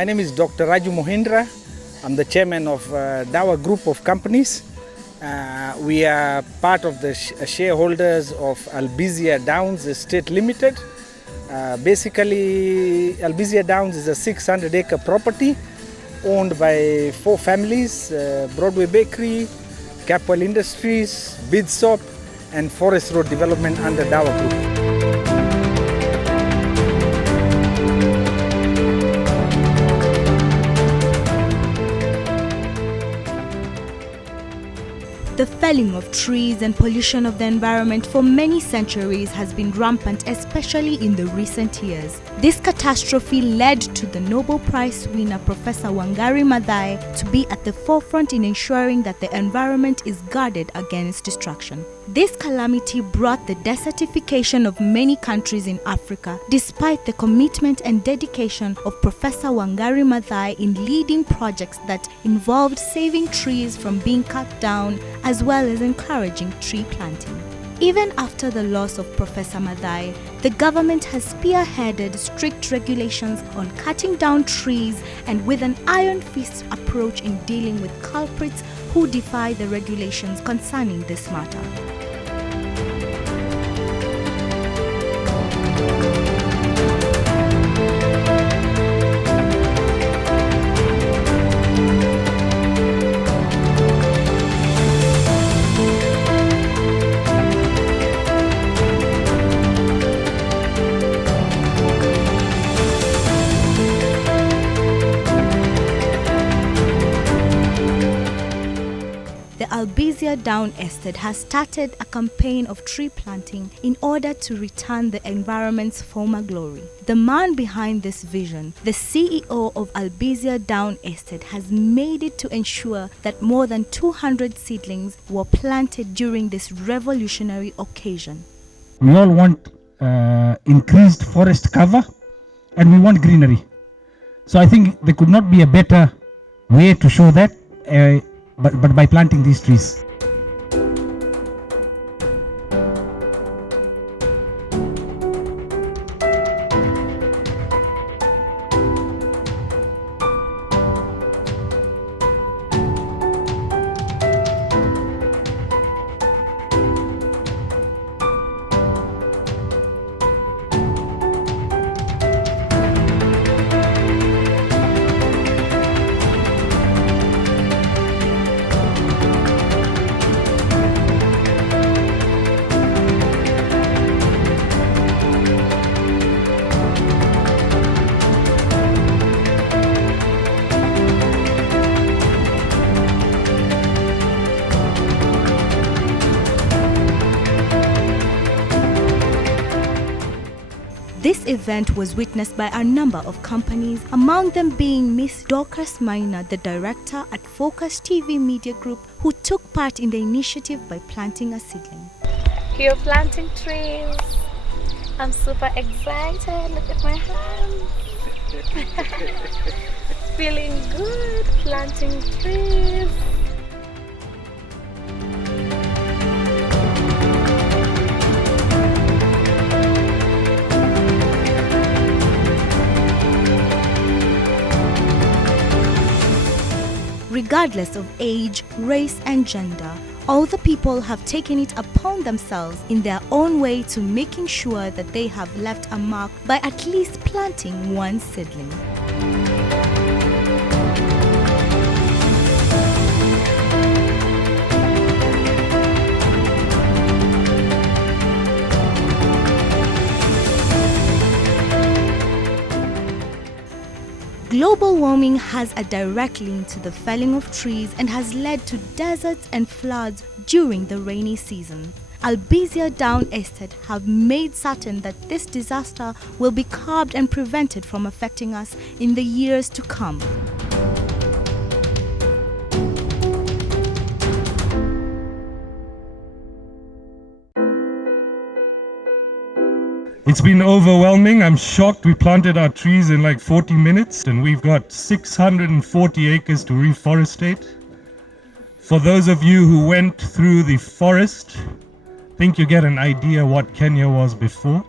My name is Dr. Raju Mohindra. I'm the chairman of Dawa Group of Companies. We are part of the shareholders of Albizia Downs Estate Limited. Basically, Albizia Downs is a 600-acre property owned by 4 families, Broadway Bakery, Capwell Industries, Bidsop, and Forest Road Development under Dawa Group. The felling of trees and pollution of the environment for many centuries has been rampant, especially in the recent years. This catastrophe led to the Nobel Prize winner Professor Wangari Maathai to be at the forefront in ensuring that the environment is guarded against destruction. This calamity brought the desertification of many countries in Africa, despite the commitment and dedication of Professor Wangari Maathai in leading projects that involved saving trees from being cut down, as well as encouraging tree planting. Even after the loss of Professor Maathai, the government has spearheaded strict regulations on cutting down trees and with an iron fist approach in dealing with culprits who defy the regulations concerning this matter. The Albizia Down Estate has started a campaign of tree planting in order to return the environment's former glory. The man behind this vision, the CEO of Albizia Down Estate, has made it to ensure that more than 200 seedlings were planted during this revolutionary occasion. We all want increased forest cover and we want greenery. So I think there could not be a better way to show that but by planting these trees. This event was witnessed by a number of companies, among them being Miss Dorcas Maina, the director at Focus TV Media Group, who took part in the initiative by planting a seedling. Here planting trees. I'm super excited. Look at my hands. Feeling good planting trees. Regardless of age, race and gender, all the people have taken it upon themselves in their own way to making sure that they have left a mark by at least planting one seedling. Global warming has a direct link to the felling of trees and has led to deserts and floods during the rainy season. Albizia Down Estate have made certain that this disaster will be curbed and prevented from affecting us in the years to come. It's been overwhelming. I'm shocked. We planted our trees in like 40 minutes and we've got 640 acres to reforestate. For those of you who went through the forest, I think you get an idea what Kenya was before.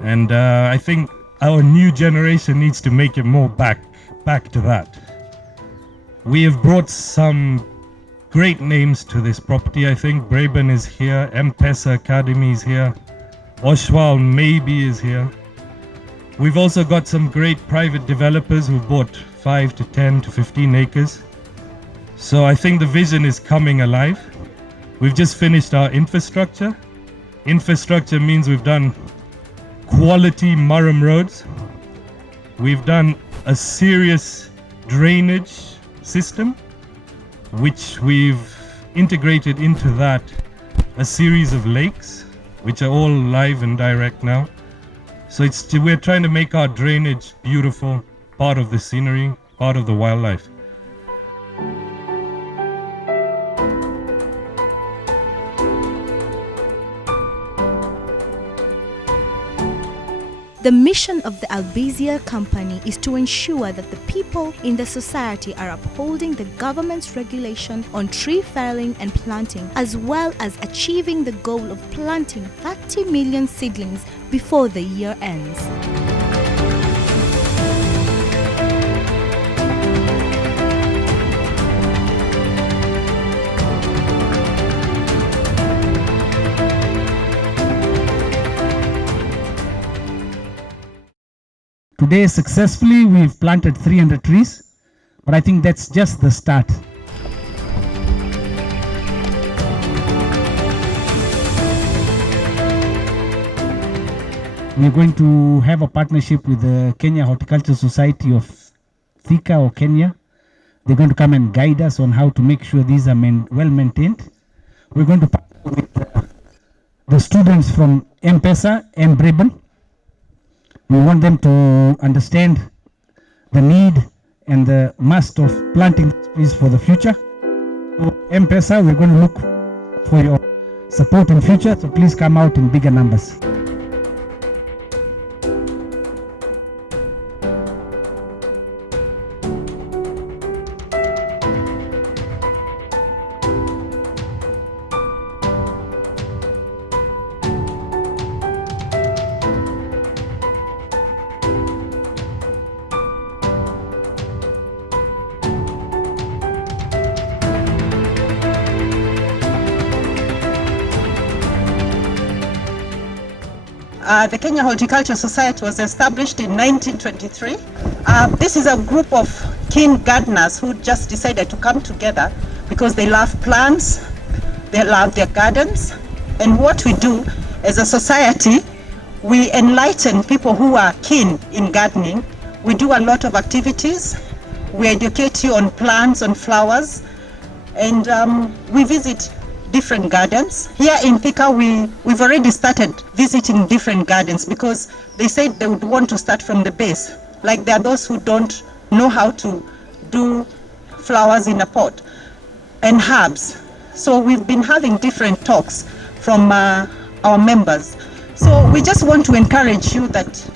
And I think our new generation needs to make it more back. back to that. We have brought some great names to this property. I think Braben is here, M-Pesa Academy is here, Oshwal maybe is here. We've also got some great private developers who bought 5 to 10 to 15 acres. So I think the vision is coming alive. We've just finished our infrastructure. Infrastructure means we've done quality Murram roads. We've done a serious drainage system, which we've integrated into that a series of lakes, which are all live and direct now. So we're trying to make our drainage beautiful, part of the scenery, part of the wildlife. The mission of the Albizia company is to ensure that the people in the society are upholding the government's regulation on tree felling and planting, as well as achieving the goal of planting 30 million seedlings before the year ends. Today, successfully, we've planted 300 trees, but I think that's just the start. We're going to have a partnership with the Kenya Horticulture Society of Thika or Kenya. They're going to come and guide us on how to make sure these are well maintained. We're going to partner with the students from M-Pesa and Braben. We want them to understand the need and the must of planting trees for the future. So M-Pesa, we're going to look for your support in future, so please come out in bigger numbers. The Kenya Horticulture Society was established in 1923. This is a group of keen gardeners who just decided to come together because they love plants, they love their gardens, and what we do as a society, we enlighten people who are keen in gardening. We do a lot of activities. We educate you on plants, on flowers, and we visit different gardens. Here in Thika, we've already started visiting different gardens because they said they would want to start from the base. Like there are those who don't know how to do flowers in a pot and herbs. So we've been having different talks from our members. So we just want to encourage you that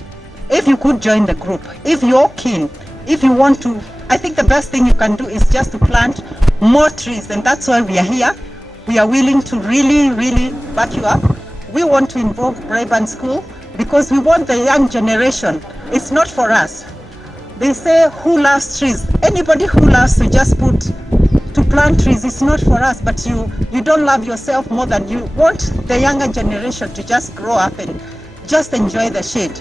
if you could join the group, if you're keen, if you want to, I think the best thing you can do is just to plant more trees, and that's why we are here. We are willing to really back you up. We want to involve Braben School because we want the young generation. It's not for us. They say who loves trees? Anybody who loves to just to plant trees, it's not for us, but you don't love yourself more than you want the younger generation to just grow up and just enjoy the shade.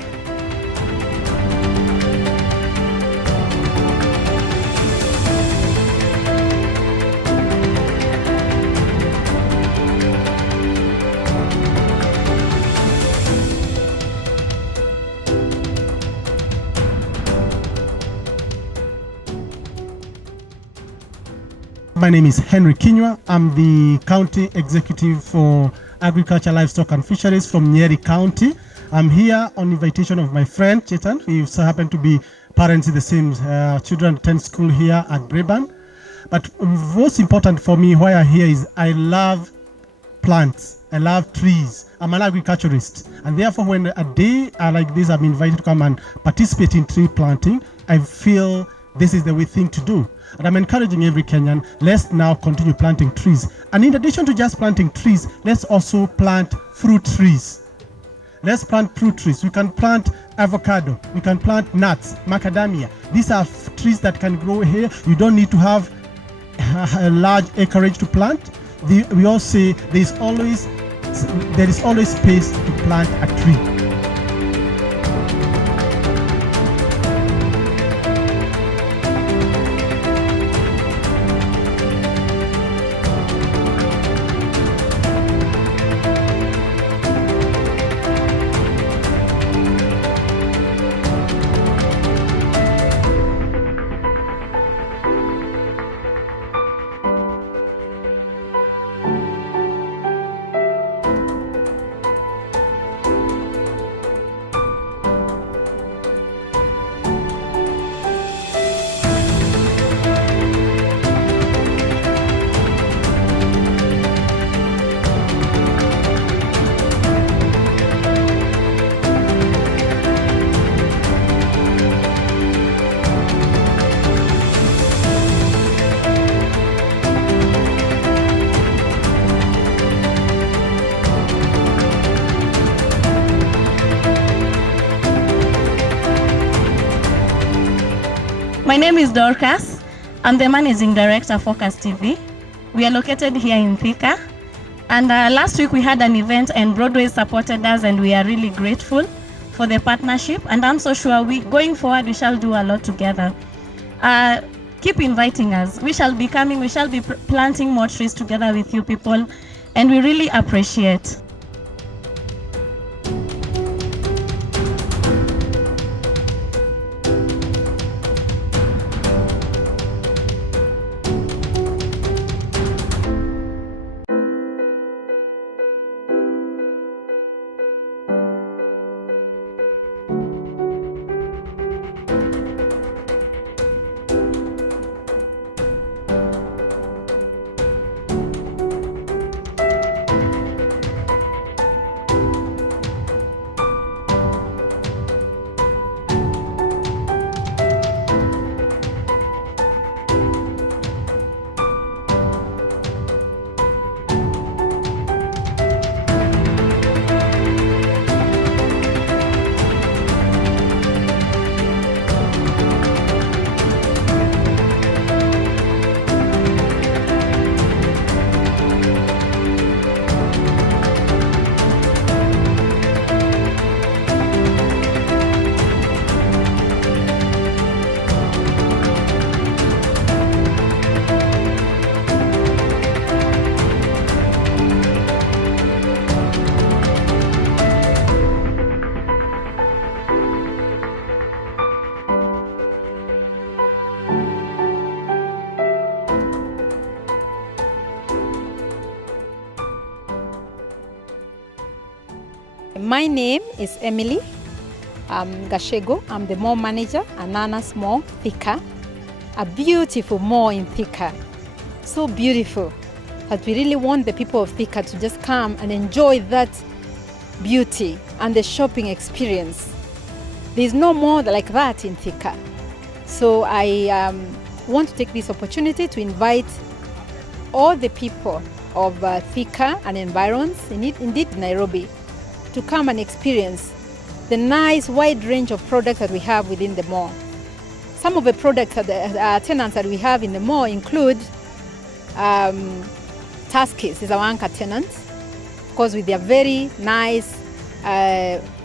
My name is Henry Kinywa. I'm the County Executive for Agriculture, Livestock and Fisheries from Nyeri County. I'm here on invitation of my friend Chetan. We so happen to be parents in the same children attend school here at Braben. But most important for me, why I'm here is I love plants. I love trees. I'm an agriculturist. And therefore, when a day like this, I'm invited to come and participate in tree planting, I feel this is the way thing to do. And I'm encouraging every Kenyan, let's now continue planting trees. And in addition to just planting trees, let's also plant fruit trees. Let's plant fruit trees. We can plant avocado. We can plant nuts, macadamia. These are trees that can grow here. You don't need to have a large acreage to plant. We all say there is always space to plant a tree. My name is Dorcas. I'm the managing director for Focus TV. We are located here in Thika. And last week we had an event and Broadway supported us, and we are really grateful for the partnership. And I'm so sure going forward we shall do a lot together. Keep inviting us. We shall be coming, we shall be planting more trees together with you people, and we really appreciate. My name is Emily Gashego. I'm the mall manager at Nana's Mall, Thika. A beautiful mall in Thika. So beautiful that we really want the people of Thika to just come and enjoy that beauty and the shopping experience. There's no mall like that in Thika. So I want to take this opportunity to invite all the people of Thika and environs, indeed Nairobi, to come and experience the nice wide range of products that we have within the mall. Some of the products that tenants that we have in the mall include Tuskys is our anchor tenant, of course, with their very nice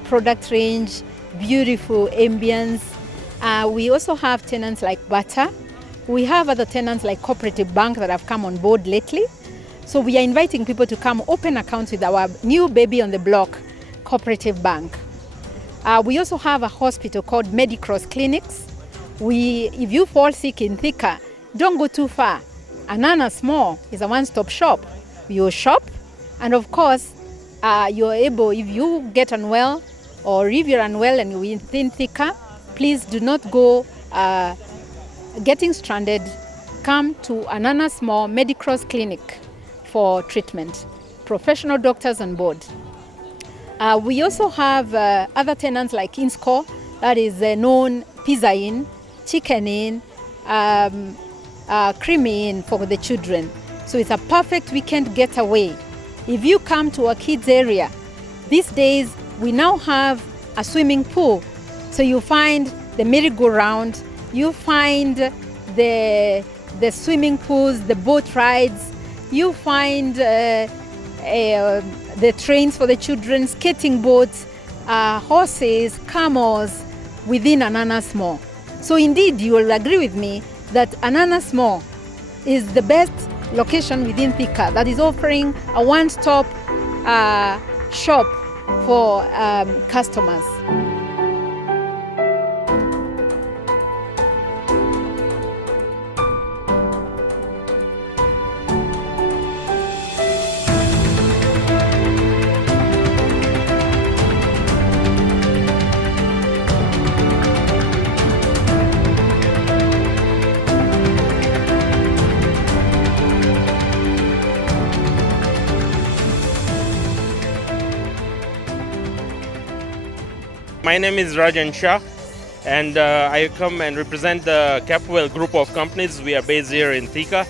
product range, beautiful ambience. We also have tenants like Bata. We have other tenants like Cooperative Bank that have come on board lately. So we are inviting people to come open accounts with our new baby on the block, Cooperative Bank. We also have a hospital called Medicross Clinics. If you fall sick in Thika, don't go too far. Nana's Mall is a one-stop shop. You shop, and of course, you're able, if you get unwell, or if you're unwell and you're within Thika, please do not go getting stranded. Come to Nana's Mall Medicross Clinic for treatment. Professional doctors on board. We also have other tenants like Inscore, that is known Pizza Inn, Chicken Inn, Creamy Inn for the children. So it's a perfect weekend getaway. If you come to a kids area, these days we now have a swimming pool. So you find the merry-go-round, you find the swimming pools, the boat rides, you find the trains for the children, skating boats, horses, camels within Ananas Mall. So indeed, you will agree with me that Ananas Mall is the best location within Thika that is offering a one-stop shop for customers. My name is Rajan Shah, and I come and represent the Capwell group of companies. We are based here in Thika.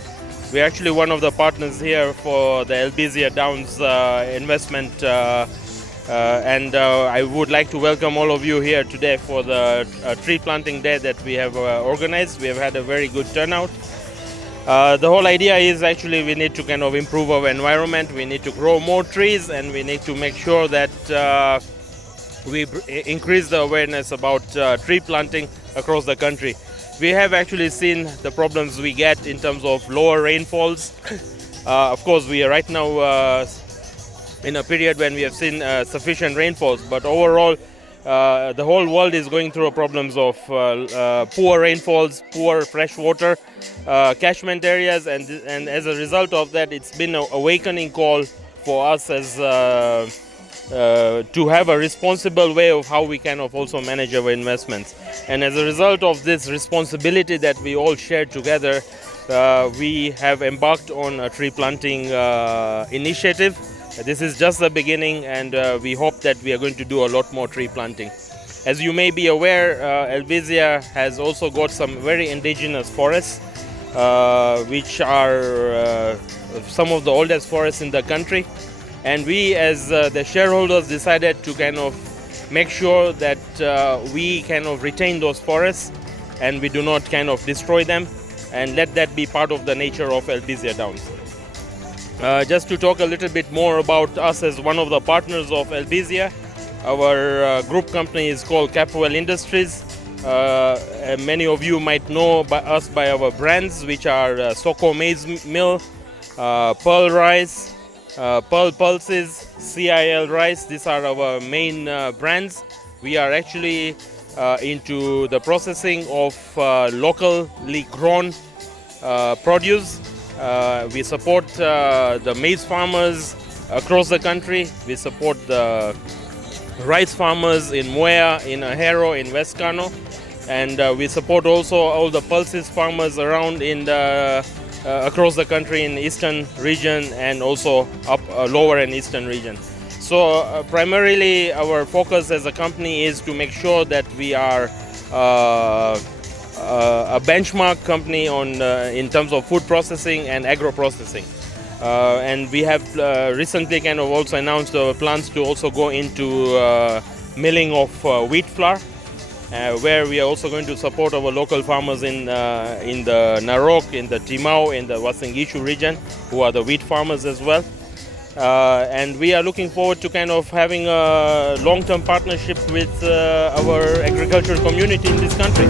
We're actually one of the partners here for the Albizia Downs investment, and I would like to welcome all of you here today for the tree planting day that we have organized. We have had a very good turnout. The whole idea is actually we need to kind of improve our environment, we need to grow more trees, and we need to make sure that we increase the awareness about tree planting across the country. We have actually seen the problems we get in terms of lower rainfalls. Of course, we are right now in a period when we have seen sufficient rainfalls, but overall the whole world is going through problems of poor rainfalls, poor fresh water catchment areas, and as a result of that, it's been an awakening call for us as to have a responsible way of how we kind of also manage our investments. And as a result of this responsibility that we all share together, we have embarked on a tree planting initiative. This is just the beginning, and we hope that we are going to do a lot more tree planting. As you may be aware, Albizia has also got some very indigenous forests, which are some of the oldest forests in the country. And we as the shareholders decided to kind of make sure that we kind of retain those forests and we do not kind of destroy them, and let that be part of the nature of Albizia Downs. Just to talk a little bit more about us as one of the partners of Albizia, our group company is called Capwell Industries. Many of you might know us by our brands, which are Soko Maize Mill, Pearl Rice, Pearl Pulses, CIL Rice. These are our main brands. We are actually into the processing of locally grown produce. We support the maize farmers across the country. We support the rice farmers in Moya, in Ahero, in West Kano, and we support also all the pulses farmers around in the across the country in eastern region and also up lower and eastern region. So primarily our focus as a company is to make sure that we are a benchmark company on in terms of food processing and agro processing. And we have recently kind of also announced our plans to also go into milling of wheat flour, where we are also going to support our local farmers in the Narok, in the Timau, in the Wasingishu region, who are the wheat farmers as well. And we are looking forward to kind of having a long-term partnership with our agricultural community in this country.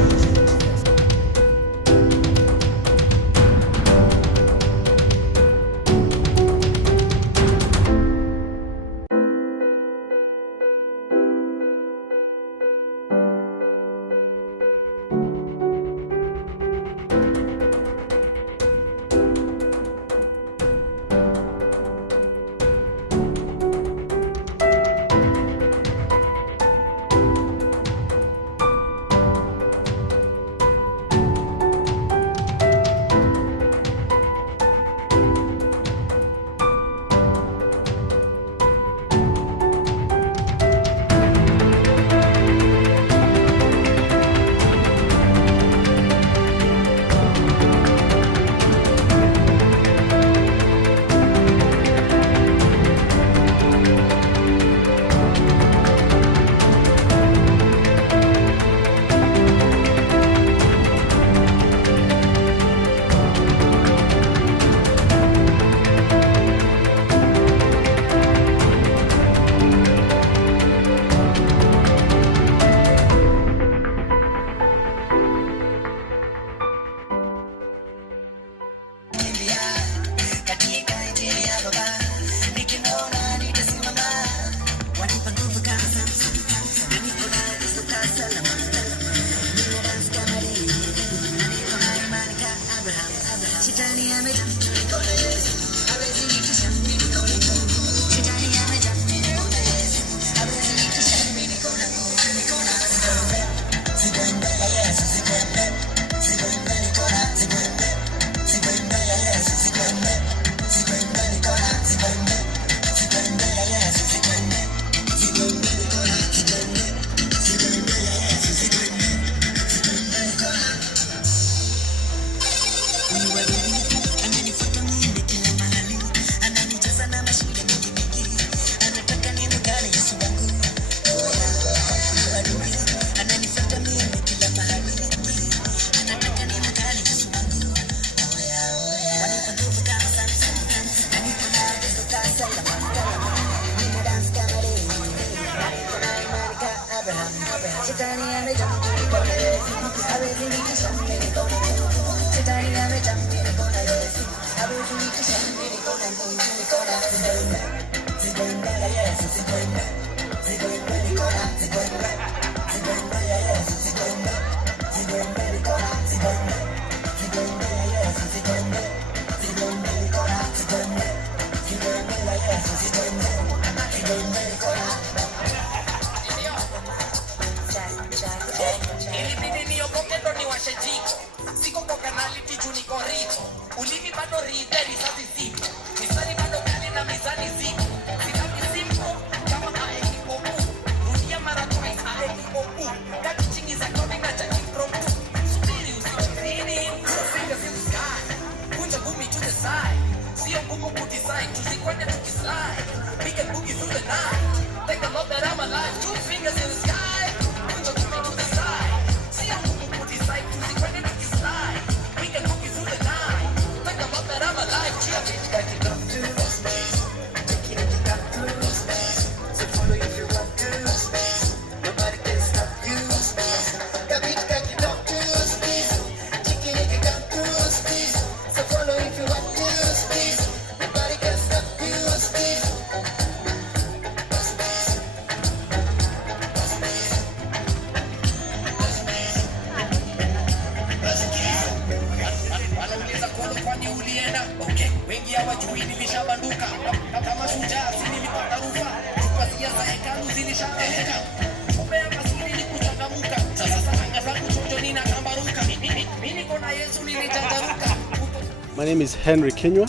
My name is Henry Kinywa,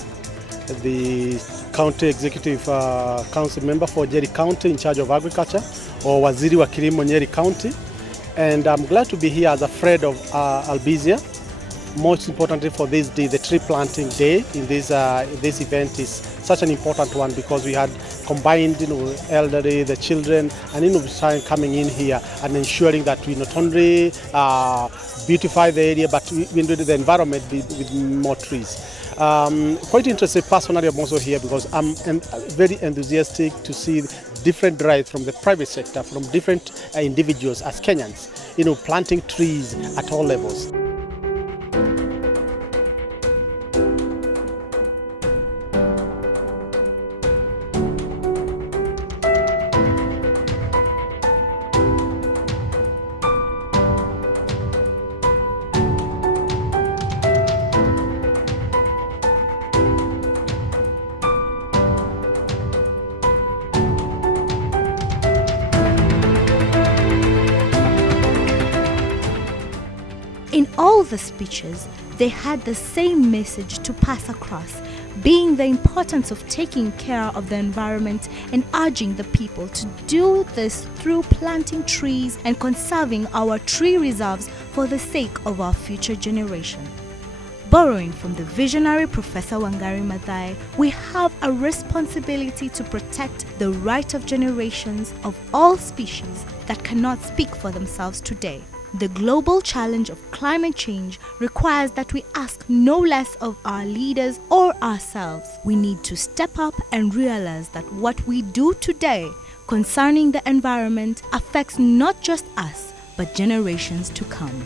the County Executive Council Member for Nyeri County in charge of agriculture, or Waziri wa Kilimo Nyeri County. And I'm glad to be here as a friend of Albizia. Most importantly for this day, the tree planting day in this event is such an important one because we had combined elderly, the children, and coming in here and ensuring that we not only beautify the area but we do the environment with more trees. Quite interested personally, I'm also here because I'm very enthusiastic to see different drives from the private sector, from different individuals as Kenyans, planting trees at all levels. In all the speeches, they had the same message to pass across, being the importance of taking care of the environment and urging the people to do this through planting trees and conserving our tree reserves for the sake of our future generation. Borrowing from the visionary Professor Wangari Maathai, we have a responsibility to protect the right of generations of all species that cannot speak for themselves today. The global challenge of climate change requires that we ask no less of our leaders or ourselves. We need to step up and realize that what we do today concerning the environment affects not just us, but generations to come.